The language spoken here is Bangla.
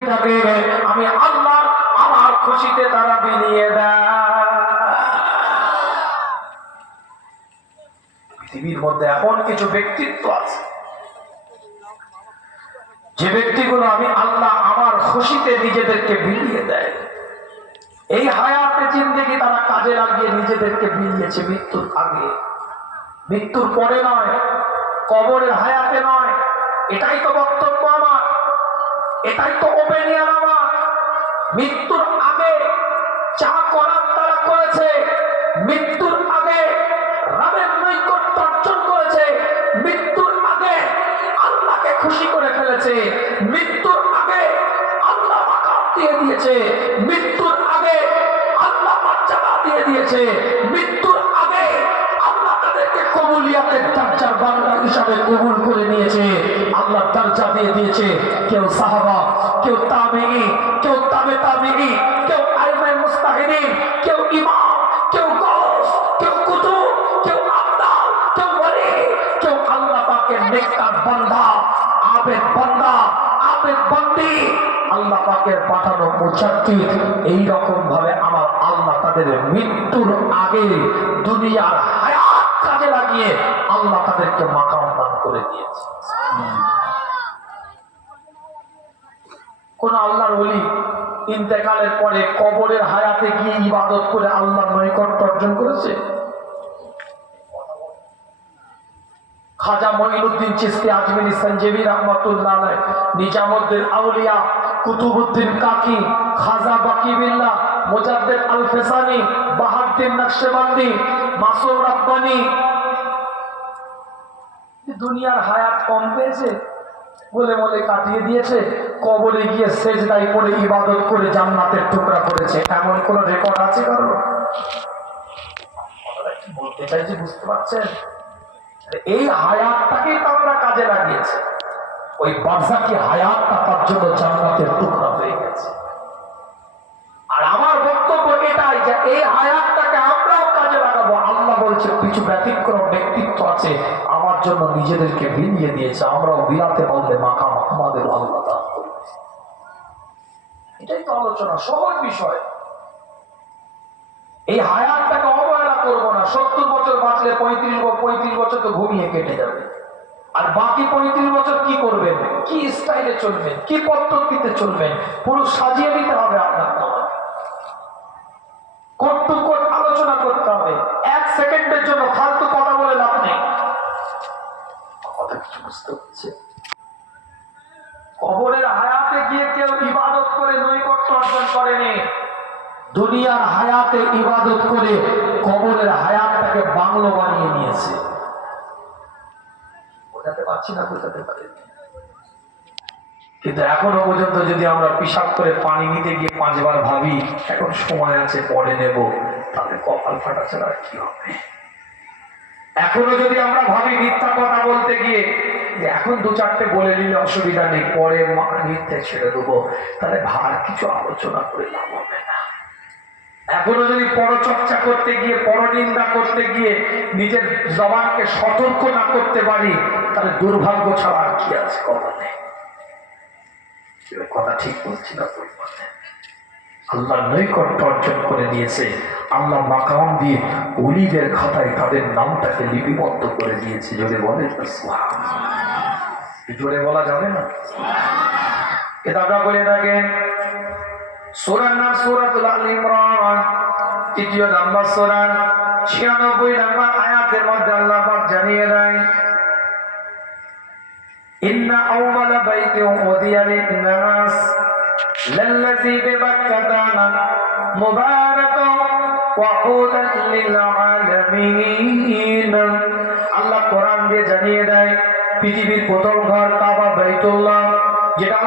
আমি আল্লাহ আমার খুশিতে তারা বিলিয়ে দেয়। পৃথিবীর মধ্যে এমন কিছু ব্যক্তিত্ব আছে। যে ব্যক্তিগুলো আমি আল্লাহ আমার খুশিতে নিজেদেরকে বিলিয়ে দেয়। এই হায়াতে জিন্দেগি তারা কাজে লাগিয়ে নিজেদেরকে বিলিয়েছে মৃত্যুর আগে। মৃত্যুর পরে নয়, কবরের হায়াতে নয়, এটাই তো বক্তব্য আমার। এটাই তো ওপেনিয়ন আমার মৃত্যুর আগে যা করার তারা করেছে। মৃত্যুর আগে রামের নৈকট্য অর্জন করেছে। মৃত্যুর আগে আল্লাহকে খুশি করে ফেলেছে। মৃত্যুর আগে আল্লাহ মাকাম দিয়ে দিয়েছে। মৃত্যুর আগে আল্লাহ দিয়ে দিয়েছে। মৃত্যুর আল্লাহ দরজা দিয়ে দিয়েছে। কেউ সাহাবা, কেউ তাবেঈ, কেউ তাবে কেউ কেউ কেউ গৌস, কেউ আল্লাহ পাকের নেককার বান্দা, আবেদ বান্দা, আবেদ আল্লাহ পাকের পাঠানো মুজাদ্দিদ এই রকম ভাবে আমার আল্লাহ তাদের মৃত্যুর আগে দুনিয়ার কাজে লাগিয়ে আল্লাহ তাদেরকে মাকাম দান করে দিয়েছে। কোন আল্লাহর ওলি ইন্তেকালের পরে কবরের হায়াতে গিয়ে ইবাদত করে আল্লাহর নৈকট্য অর্জন করেছে? খাজা মঈনুদ্দিন চিস্তি আজমির সঞ্জীবী রহমতুল্লাহ নিজামুদ্দিন আউলিয়া কুতুবুদ্দিন কাকি, খাজা বাকিবিল্লাহ মুজাদ্দেদ আল ফেসানি বাহাদ্দিন নকশবন্দি, মাসুম রাব্বানি। দুনিয়ার হায়াত কম পেয়েছে, বলে বলে কাটিয়ে দিয়েছে, কবরে গিয়ে সেজদাই করে ইবাদত করে জান্নাতের টুকরা করেছে। এমন কোন রেকর্ড আছে কারও? বলতে চাইছি বুঝতে পারছেন? এই হায়াতটাকেই তো আমরা কাজে লাগিয়েছে। ওই বাদশাকে হায়াতটা তার জন্য জান্নাতের টুকরা এই হায়াতটাকে আমরাও কাজে লাগাবো। আল্লাহ বলছে কিছু ব্যতিক্রম ব্যক্তিত্ব আছে, আমার জন্য নিজেদেরকে বিলিয়ে দিয়েছে। আমরাও বিলাতে পারলে মাকাম আমাদের আল্লাহ এটাই তো আলোচনা, সহজ বিষয়। এই অবহেলা করব না। সত্তর বছর বাঁচলে পঁয়ত্রিশ পঁয়ত্রিশ বছর তো ঘুমিয়ে কেটে যাবে। আর বাকি পঁয়ত্রিশ বছর কি করবেন? কি স্টাইলে চলবেন? কি পদ্ধতিতে চলবেন? পুরো সাজিয়ে নিতে হবে আপনার হচ্ছে। কবরের হায়াতে গিয়ে কেউ ইবাদত করে নৈকট্য অর্জন করেনি। দুনিয়ার হায়াতে ইবাদত করে কবরের হায়াতটাকে বাংলো বানিয়ে নিয়েছে। বোঝাতে পারছি না, বোঝাতে কিন্তু এখনও পর্যন্ত যদি আমরা পিসাব করে পানি নিতে গিয়ে পাঁচবার ভাবি, এখন সময় আছে, পরে নেব, তাহলে কপাল ফাটা ছাড়া কি হবে? এখনও যদি আমরা ভাবি মিথ্যা কথা বলতে গিয়ে এখন দু চারটে বলে নিলে অসুবিধা নেই, পরে মিথ্যে ছেড়ে দেবো, তাহলে ভার কিছু আলোচনা করে লাভ হবে না। এখনও যদি পরচর্চা করতে গিয়ে, পরনিন্দা করতে গিয়ে নিজের জবানকে সতর্ক না করতে পারি, তাহলে দুর্ভাগ্য ছাড়া আর কি আছে কপালে কথা ঠিক বলছি না? আল্লাহ নৈকট্য অর্জন করে দিয়েছে আল্লাহ মাকাম দিয়ে অলিদের খাতায় তাদের নামটাকে লিপিবদ্ধ করে দিয়েছে জোরে বলে তো সুবহানাল্লাহ। জোরে বলা যাবে না কেতাবটা বলে থাকেন সূরার নাম সূরাতুল আল ইমরান তৃতীয় নাম্বার সূরা 96 নাম্বার আয়াতের মধ্যে আল্লাহ পাক জানিয়ে দেয় إن أول بيت وضي للناس للذي ببكة مباركا وهدى للعالمين আল্লাহ কোরআন দিয়ে জানিয়ে দেয় পৃথিবীর প্রথম ঘর কাবা বাইতুল্লাহ যেটা